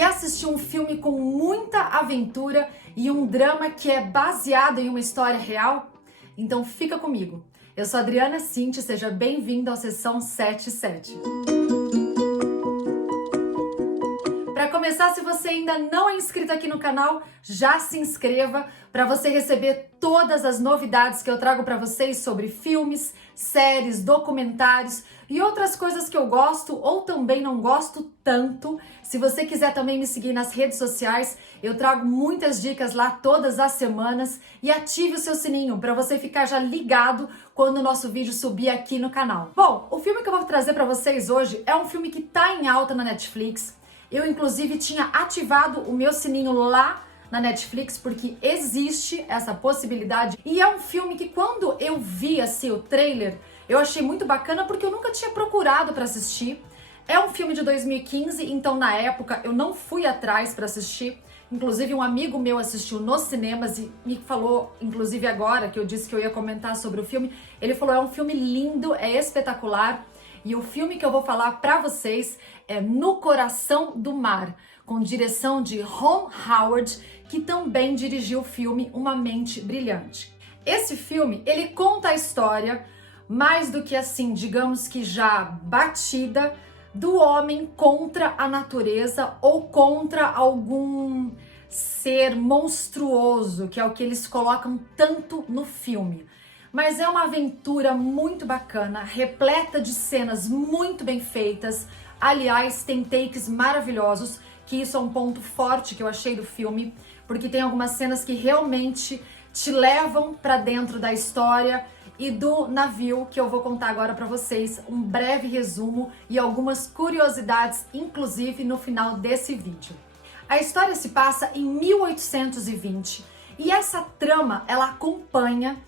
Quer assistir um filme com muita aventura e um drama que é baseado em uma história real? Então fica comigo. Eu sou Adriana Cinti, seja bem-vindo à Sessão 77. Para começar, se você ainda não é inscrito aqui no canal, já se inscreva para você receber todas as novidades que eu trago para vocês sobre filmes, séries, documentários e outras coisas que eu gosto ou também não gosto tanto. Se você quiser também me seguir nas redes sociais, eu trago muitas dicas lá todas as semanas e ative o seu sininho para você ficar já ligado quando o nosso vídeo subir aqui no canal. Bom, o filme que eu vou trazer para vocês hoje é um filme que tá em alta na Netflix. Eu, inclusive, tinha ativado o meu sininho lá na Netflix, porque existe essa possibilidade. E é um filme que, quando eu vi assim, o trailer, eu achei muito bacana, porque eu nunca tinha procurado para assistir. É um filme de 2015, então, na época, eu não fui atrás para assistir. Inclusive, um amigo meu assistiu nos cinemas e me falou, inclusive agora, que eu disse que eu ia comentar sobre o filme, ele falou, é um filme lindo, é espetacular. E o filme que eu vou falar para vocês é No Coração do Mar, com direção de Ron Howard, que também dirigiu o filme Uma Mente Brilhante. Esse filme, ele conta a história, mais do que assim, digamos que já batida, do homem contra a natureza ou contra algum ser monstruoso, que é o que eles colocam tanto no filme. Mas é uma aventura muito bacana, repleta de cenas muito bem feitas. Aliás, tem takes maravilhosos, que isso é um ponto forte que eu achei do filme, porque tem algumas cenas que realmente te levam para dentro da história e do navio, que eu vou contar agora para vocês, um breve resumo e algumas curiosidades, inclusive no final desse vídeo. A história se passa em 1820 e essa trama, ela acompanha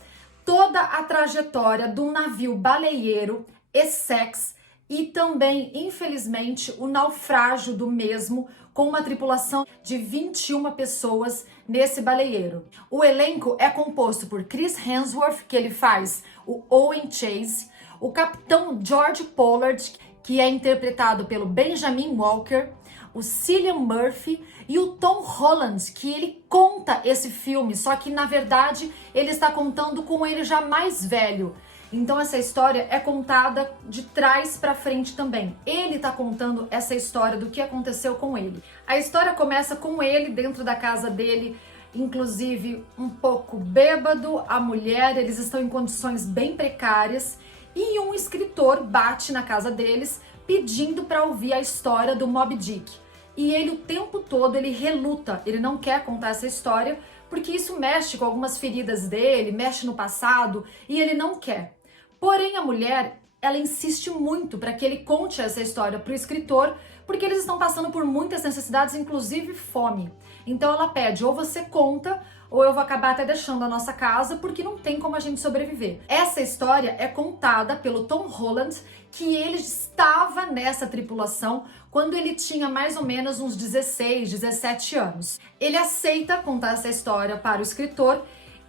toda a trajetória do navio baleeiro Essex e também, infelizmente, o naufrágio do mesmo, com uma tripulação de 21 pessoas nesse baleeiro. O elenco é composto por Chris Hemsworth, que ele faz o Owen Chase, o capitão George Pollard, que é interpretado pelo Benjamin Walker, o Cillian Murphy e o Tom Holland, que ele conta esse filme, só que na verdade ele está contando com ele já mais velho. Então essa história é contada de trás para frente também. Ele está contando essa história do que aconteceu com ele. A história começa com ele dentro da casa dele, inclusive um pouco bêbado, a mulher, eles estão em condições bem precárias e um escritor bate na casa deles pedindo para ouvir a história do Moby Dick. E ele o tempo todo ele reluta, ele não quer contar essa história porque isso mexe com algumas feridas dele, mexe no passado e ele não quer. Porém a mulher, ela insiste muito para que ele conte essa história para o escritor, porque eles estão passando por muitas necessidades, inclusive fome. Então ela pede, ou você conta, ou eu vou acabar até deixando a nossa casa, porque não tem como a gente sobreviver. Essa história é contada pelo Tom Holland, que ele estava nessa tripulação quando ele tinha mais ou menos uns 16, 17 anos. Ele aceita contar essa história para o escritor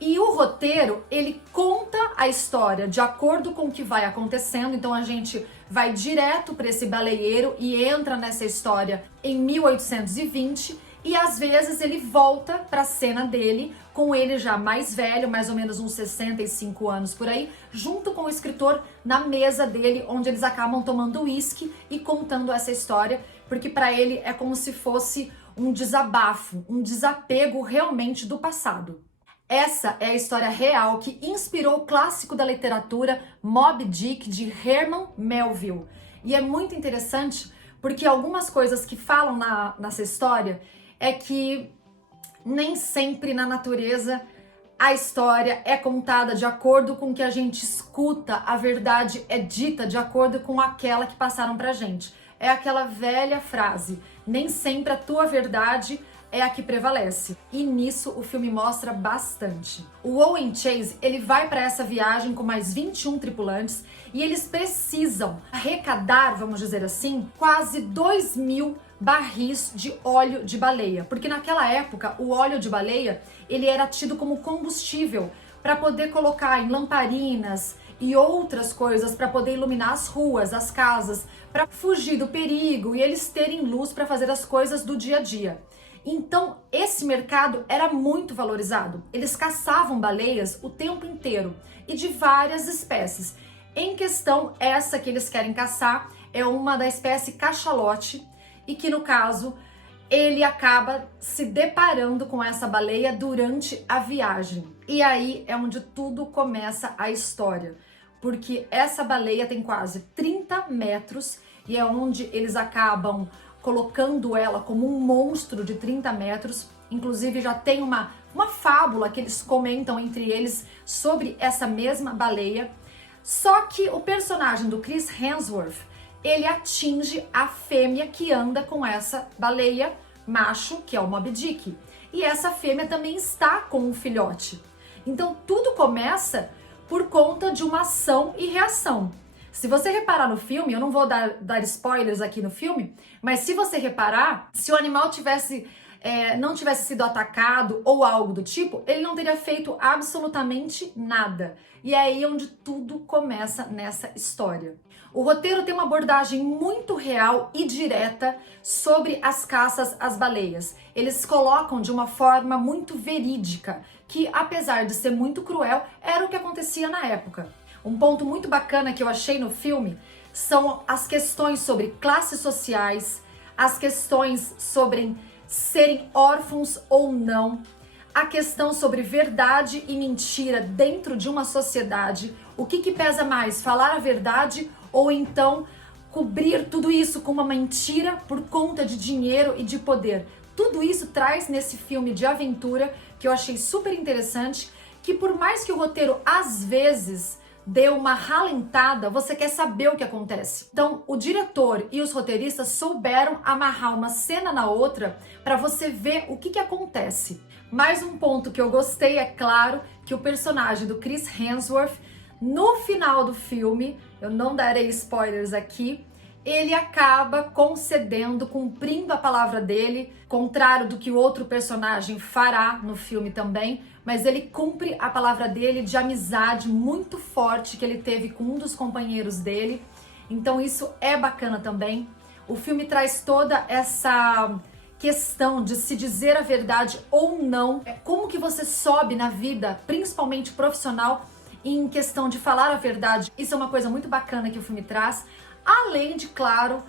e o roteiro, ele conta a história de acordo com o que vai acontecendo. Então a gente vai direto para esse baleeiro e entra nessa história em 1820 e às vezes ele volta para a cena dele, com ele já mais velho, mais ou menos uns 65 anos por aí, junto com o escritor na mesa dele, onde eles acabam tomando uísque e contando essa história, porque para ele é como se fosse um desabafo, um desapego realmente do passado. Essa é a história real que inspirou o clássico da literatura Moby Dick, de Herman Melville. E é muito interessante porque algumas coisas que falam nessa história é que nem sempre na natureza a história é contada de acordo com o que a gente escuta, a verdade é dita de acordo com aquela que passaram pra gente. É aquela velha frase, nem sempre a tua verdade é a que prevalece. E nisso o filme mostra bastante. O Owen Chase, ele vai para essa viagem com mais 21 tripulantes e eles precisam arrecadar, vamos dizer assim, quase 2.000 barris de óleo de baleia, porque naquela época o óleo de baleia ele era tido como combustível para poder colocar em lamparinas e outras coisas para poder iluminar as ruas, as casas, para fugir do perigo e eles terem luz para fazer as coisas do dia a dia. Então, esse mercado era muito valorizado. Eles caçavam baleias o tempo inteiro e de várias espécies. Em questão, essa que eles querem caçar é uma da espécie cachalote e que, no caso, ele acaba se deparando com essa baleia durante a viagem. E aí é onde tudo começa a história, porque essa baleia tem quase 30 metros e é onde eles acabam colocando ela como um monstro de 30 metros. Inclusive já tem uma fábula que eles comentam entre eles sobre essa mesma baleia. Só que o personagem do Chris Hemsworth, ele atinge a fêmea que anda com essa baleia macho, que é o Moby Dick. E essa fêmea também está com um filhote. Então tudo começa por conta de uma ação e reação. Se você reparar no filme, eu não vou dar spoilers aqui no filme, mas se você reparar, se o animal não tivesse sido atacado ou algo do tipo, ele não teria feito absolutamente nada. E é aí onde tudo começa nessa história. O roteiro tem uma abordagem muito real e direta sobre as caças às baleias. Eles colocam de uma forma muito verídica, que apesar de ser muito cruel, era o que acontecia na época. Um ponto muito bacana que eu achei no filme são as questões sobre classes sociais, as questões sobre serem órfãos ou não, a questão sobre verdade e mentira dentro de uma sociedade, o que pesa mais, falar a verdade ou então cobrir tudo isso com uma mentira por conta de dinheiro e de poder. Tudo isso traz nesse filme de aventura que eu achei super interessante, que por mais que o roteiro às vezes deu uma ralentada, você quer saber o que acontece. Então, o diretor e os roteiristas souberam amarrar uma cena na outra para você ver o que acontece. Mais um ponto que eu gostei, é claro, que o personagem do Chris Hemsworth, no final do filme, eu não darei spoilers aqui, ele acaba concedendo, cumprindo a palavra dele, contrário do que o outro personagem fará no filme também, mas ele cumpre a palavra dele de amizade muito forte que ele teve com um dos companheiros dele. Então isso é bacana também. O filme traz toda essa questão de se dizer a verdade ou não, como que você sobe na vida, principalmente profissional, em questão de falar a verdade. Isso é uma coisa muito bacana que o filme traz. Além de, claro,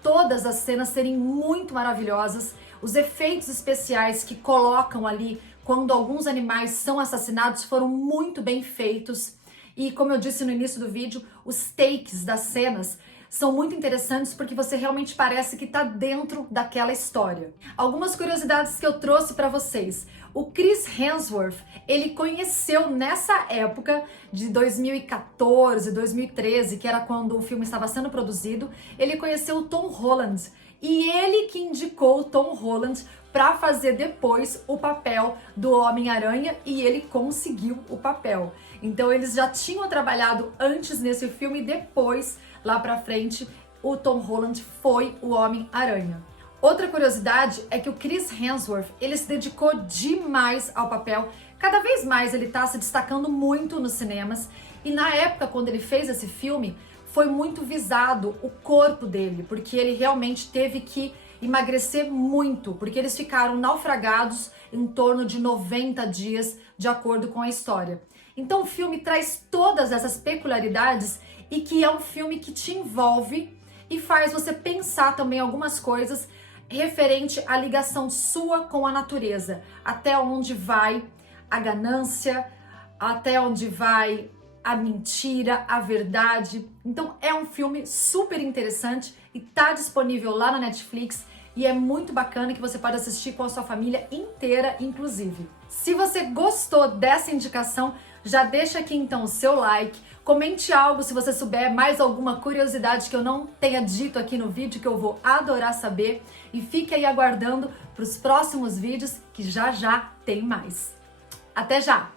todas as cenas serem muito maravilhosas, os efeitos especiais que colocam ali quando alguns animais são assassinados foram muito bem feitos. E como eu disse no início do vídeo, os takes das cenas são muito interessantes porque você realmente parece que está dentro daquela história. Algumas curiosidades que eu trouxe para vocês. O Chris Hemsworth, ele conheceu nessa época de 2014, 2013, que era quando o filme estava sendo produzido, ele conheceu o Tom Holland. E ele que indicou o Tom Holland para fazer depois o papel do Homem-Aranha e ele conseguiu o papel. Então eles já tinham trabalhado antes nesse filme e depois, lá pra frente, o Tom Holland foi o Homem-Aranha. Outra curiosidade é que o Chris Hemsworth, ele se dedicou demais ao papel. Cada vez mais ele tá se destacando muito nos cinemas. E na época, quando ele fez esse filme, foi muito visado o corpo dele, porque ele realmente teve que emagrecer muito, porque eles ficaram naufragados em torno de 90 dias, de acordo com a história. Então o filme traz todas essas peculiaridades e que é um filme que te envolve e faz você pensar também algumas coisas referente à ligação sua com a natureza, até onde vai a ganância, até onde vai a mentira, a verdade. Então é um filme super interessante e tá disponível lá na Netflix e é muito bacana que você pode assistir com a sua família inteira, inclusive. Se você gostou dessa indicação, já deixa aqui então o seu like, comente algo se você souber mais alguma curiosidade que eu não tenha dito aqui no vídeo, que eu vou adorar saber, e fique aí aguardando para os próximos vídeos que já tem mais. Até já!